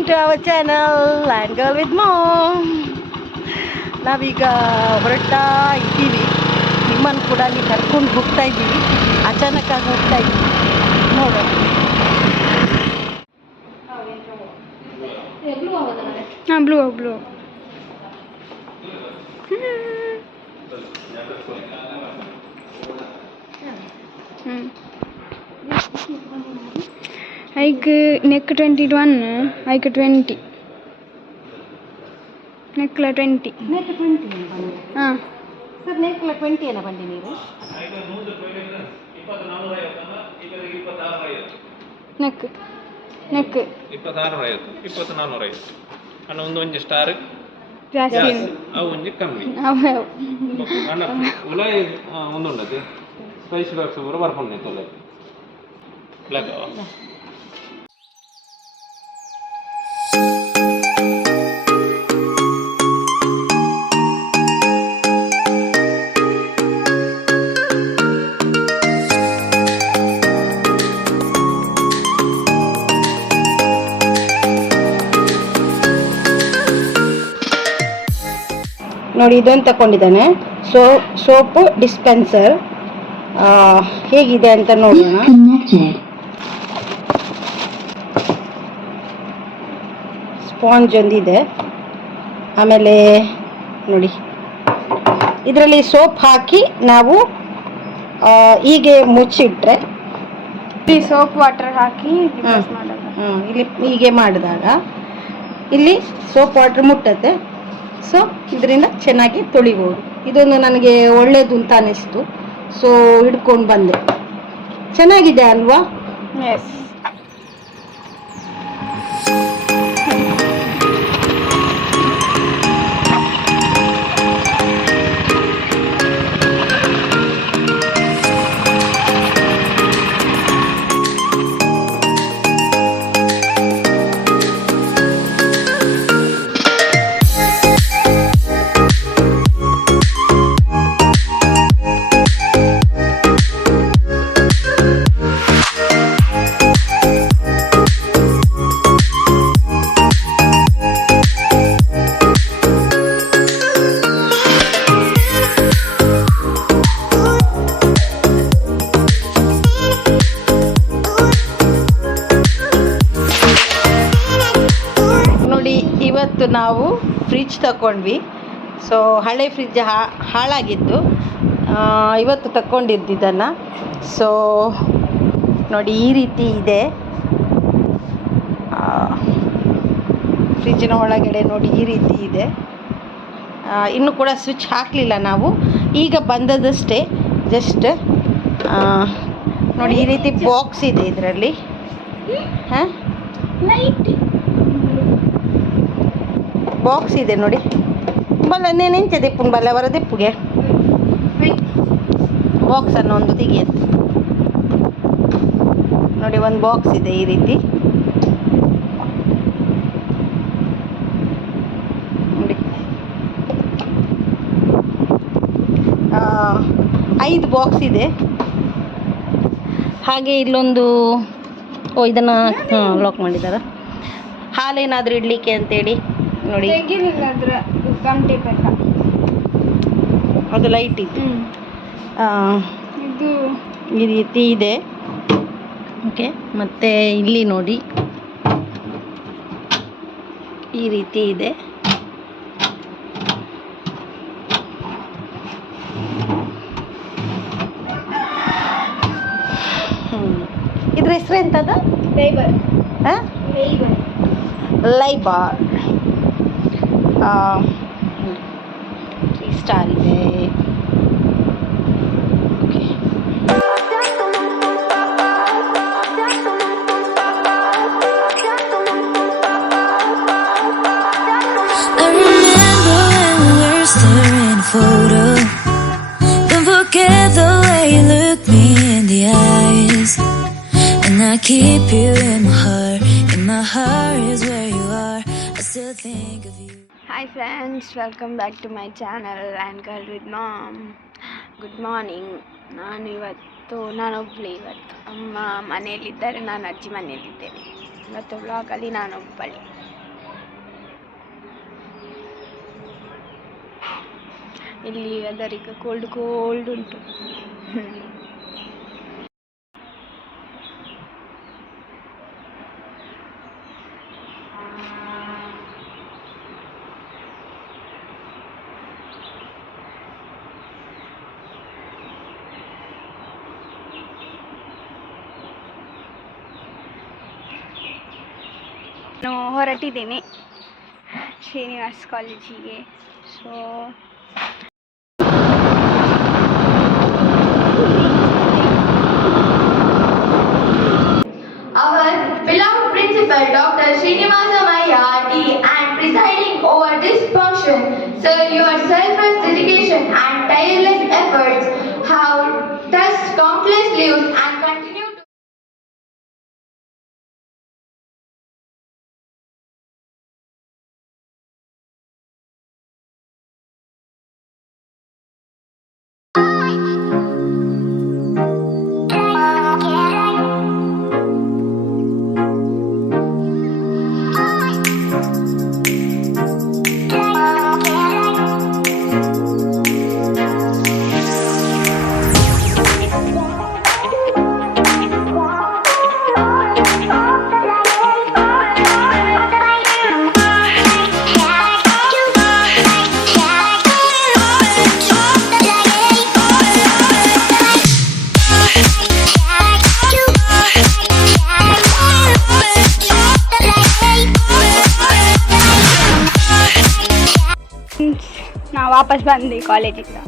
Welcome to our channel land girl with mom. ನಾವೀಗ ಹೊರಡ್ತಾ ಇದ್ದೀವಿ. ನಿಮ್ಮನ್ನು ಕೂಡ ಅಲ್ಲಿ ಕರ್ಕೊಂಡು ಹೋಗ್ತಾ ಇದ್ದೀವಿ. ಅಚಾನಕ್ಕಾಗಿ ಹೋಗ್ತಾ ಇದ್ದೀವಿ. ನೋಡೋಣ. ಹಾಂ ಬ್ಲೂ ಐಕ್ ನೆಕ್ 21 ಐಕ್ 20 ನೆಕ್ಲ 20 ಹಾಂ ಸರ್ ನೆಕ್ಲ 20 ಏನ ಬಂಡಿ ನೀವು ನೆಕ್ 2450 ಅಣ್ಣ ಒಂದು ಸ್ಟಾರ್ ಜಾಸ್ತಿ ಅವು ಒಂಜಿ ಕಮ್ಮಿ ಅಣ್ಣ ಉಲಾಯ್ ಒಂದುಂಡದು ಸ್ಪೈಸಿ ಬಾಕ್ಸ್ ಪೂರ ಬರ್ಕೊಂಡು ನಿಂತಲ್ಲ ನೋಡಿ ಇದೊಂದು ತಗೊಂಡಿದ್ದಾನೆ. ಸೋಪ್ ಡಿಸ್ಪೆನ್ಸರ್ ಹೇಗಿದೆ ಅಂತ ನೋಡೋಣ. ಸ್ಪಾಂಜ್ ಒಂದಿದೆ. ಆಮೇಲೆ ನೋಡಿ ಇದರಲ್ಲಿ ಸೋಪ್ ಹಾಕಿ ನಾವು ಹೀಗೆ ಮುಚ್ಚಿಟ್ರೆ ಸೋಪ್ ವಾಟರ್ ಹಾಕಿ ಇಲ್ಲಿ ಹೀಗೆ ಮಾಡಿದಾಗ ಇಲ್ಲಿ ಸೋಪ್ ವಾಟರ್ ಮುಟ್ಟತ್ತೆ. ಸೊ ಇದರಿಂದ ಚೆನ್ನಾಗಿ ತೊಳಿಬೋದು. ಇದೊಂದು ನನಗೆ ಒಳ್ಳೇದು ಅಂತ ಅನಿಸ್ತು. ಸೊ ಹಿಡ್ಕೊಂಡು ಬಂದೆ. ಚೆನ್ನಾಗಿದೆ ಅಲ್ವಾ? ಎಸ್. ಇವತ್ತು ನಾವು ಫ್ರಿಜ್ ತಗೊಂಡ್ವಿ. ಸೊ ಹಳೆ ಫ್ರಿಜ್ ಹಾಳಾಗಿದ್ದು ಇವತ್ತು ತಗೊಂಡಿದ್ದನ್ನು. ಸೊ ನೋಡಿ ಈ ರೀತಿ ಇದೆ ಫ್ರಿಜ್ಜಿನ ಒಳಗಡೆ. ನೋಡಿ ಈ ರೀತಿ ಇದೆ. ಇನ್ನೂ ಕೂಡ ಸ್ವಿಚ್ ಹಾಕಲಿಲ್ಲ ನಾವು, ಈಗ ಬಂದದಷ್ಟೇ. ಜಸ್ಟ್ ನೋಡಿ ಈ ರೀತಿ ಬಾಕ್ಸ್ ಇದೆ ಇದರಲ್ಲಿ. ಹಾಂ ಬಾಕ್ಸ್ ಇದೆ ನೋಡಿ. ಬಲ್ಲ ನೆಂಚೆ ದಿಪ್ಪುನ್ ಬಲ್ಲ ಅವರ ದಿಪ್ಪುಗೆ ಬಾಕ್ಸನ್ನು ಒಂದು ತೆಗಿಯುತ್ತೆ ನೋಡಿ. ಒಂದು ಬಾಕ್ಸ್ ಇದೆ ಈ ರೀತಿ ನೋಡಿ. 5 ಬಾಕ್ಸ್ ಇದೆ. ಹಾಗೆ ಇಲ್ಲೊಂದು ಇದನ್ನು ಲಾಕ್ ಮಾಡಿದ್ದಾರೆ. ಹಾಲೇನಾದರೂ ಇಡಲಿಕ್ಕೆ ಅಂತೇಳಿ ನೋಡಿ. ಅದು ಲೈಟ್ ಇದೆ. ಇದು ಈ ರೀತಿ ಇದೆ. ಓಕೆ. ಮತ್ತು ಇಲ್ಲಿ ನೋಡಿ ಈ ರೀತಿ ಇದೆ. ಇದ್ರ ಹೆಸರು ಎಂತದ? ಲೈಬಾರ್. 3 ಸ್ಟಾರ್ ಇದೆ. Okay. Photo. Don't forget the way you look me in the eyes, and I keep you in my heart. In my heart is where you are. I still think of you. Hi friends, welcome back to my channel Land Girl with Mom. Good morning. ನಾನೊಬ್ಬಳು ಇವತ್ತು ಅಮ್ಮ ಮನೆಯಲ್ಲಿದ್ದಾರೆ, ನಾನು ಅಜ್ಜಿ ಮನೆಯಲ್ಲಿದ್ದೇನೆ. ಇವತ್ತು ವ್ಲಾಗಲ್ಲಿ ನಾನೊಬ್ಬಳು. ಇಲ್ಲಿ weather ಈಗ cold ಉಂಟು. ನಾನು ಹೊರಟಿದ್ದೀನಿ ಶ್ರೀನಿವಾಸ್ ಕಾಲೇಜಿಗೆ. So our beloved principal Dr. Srinivasa Maya D and presiding over this function. Sir, your selfless dedication and tireless efforts have touched countless lives and continue to ನಾವು ವಾಪಸ್ ಬಂದೆ ಕಾಲೇಜಿಂದ.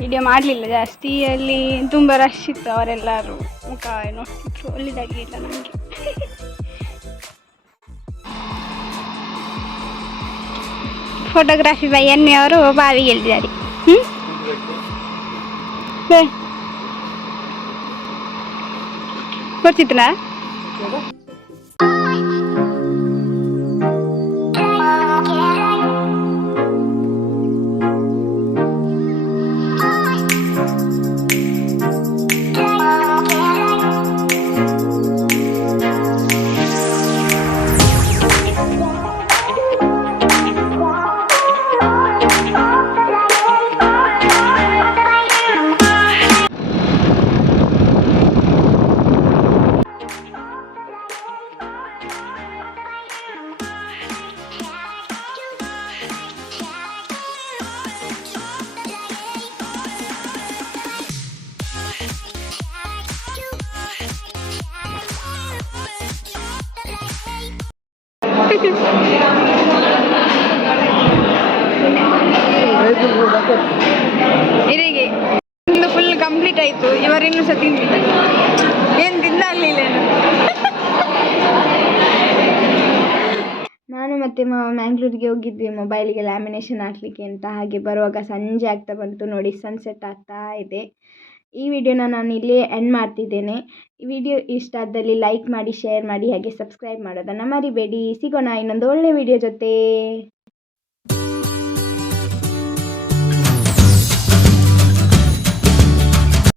ವಿಡಿಯೋ ಮಾಡಲಿಲ್ಲ ಜಾಸ್ತಿ, ಅಲ್ಲಿ ತುಂಬ ರಶ್ ಇತ್ತು, ಅವರೆಲ್ಲರೂ ಮುಖ ನೋಡ್ತಿದ್ರು, ಒಳ್ಳೆದಾಗಲಿಲ್ಲ ನನಗೆ. ಫೋಟೋಗ್ರಫಿ ಬೈ ಎನ್ ಅವರು ಬಾವಿಗೆ ಇಳಿದಿದ್ದಾರೆ. ಗೊತ್ತಿತ್ತಲ್ಲ. ಇಲ್ಲಿಗೆ ಒಂದು ಫುಲ್ ಕಂಪ್ಲೀಟ್ ಆಯಿತು. ಇವರಿನ್ನೂ ಸಹ ತಿಂದಿಲ್ಲ, ಏನು ತಿನ್ನಲಿಲ್ಲ. ನಾನು ಮತ್ತು ಮ್ಯಾಂಗ್ಳೂರಿಗೆ ಹೋಗಿದ್ವಿ ಮೊಬೈಲಿಗೆ ಲ್ಯಾಮಿನೇಷನ್ ಹಾಕಲಿಕ್ಕೆ ಅಂತ. ಹಾಗೆ ಬರುವಾಗ ಸಂಜೆ ಆಗ್ತಾ ಬಂತು ನೋಡಿ, ಸನ್ಸೆಟ್ ಆಗ್ತಾ ಇದೆ. ಈ ವಿಡಿಯೋನ ನಾನು ಇಲ್ಲೇ ಎಂಡ್ ಮಾಡ್ತಿದ್ದೇನೆ. ಈ ವಿಡಿಯೋ ಇಷ್ಟ ಆದಲ್ಲಿ ಲೈಕ್ ಮಾಡಿ, ಶೇರ್ ಮಾಡಿ, ಹಾಗೆ ಸಬ್ಸ್ಕ್ರೈಬ್ ಮಾಡೋದನ್ನು ಮರಿಬೇಡಿ. ಸಿಗೋಣ ಇನ್ನೊಂದು ಒಳ್ಳೆ ವಿಡಿಯೋ ಜೊತೆ.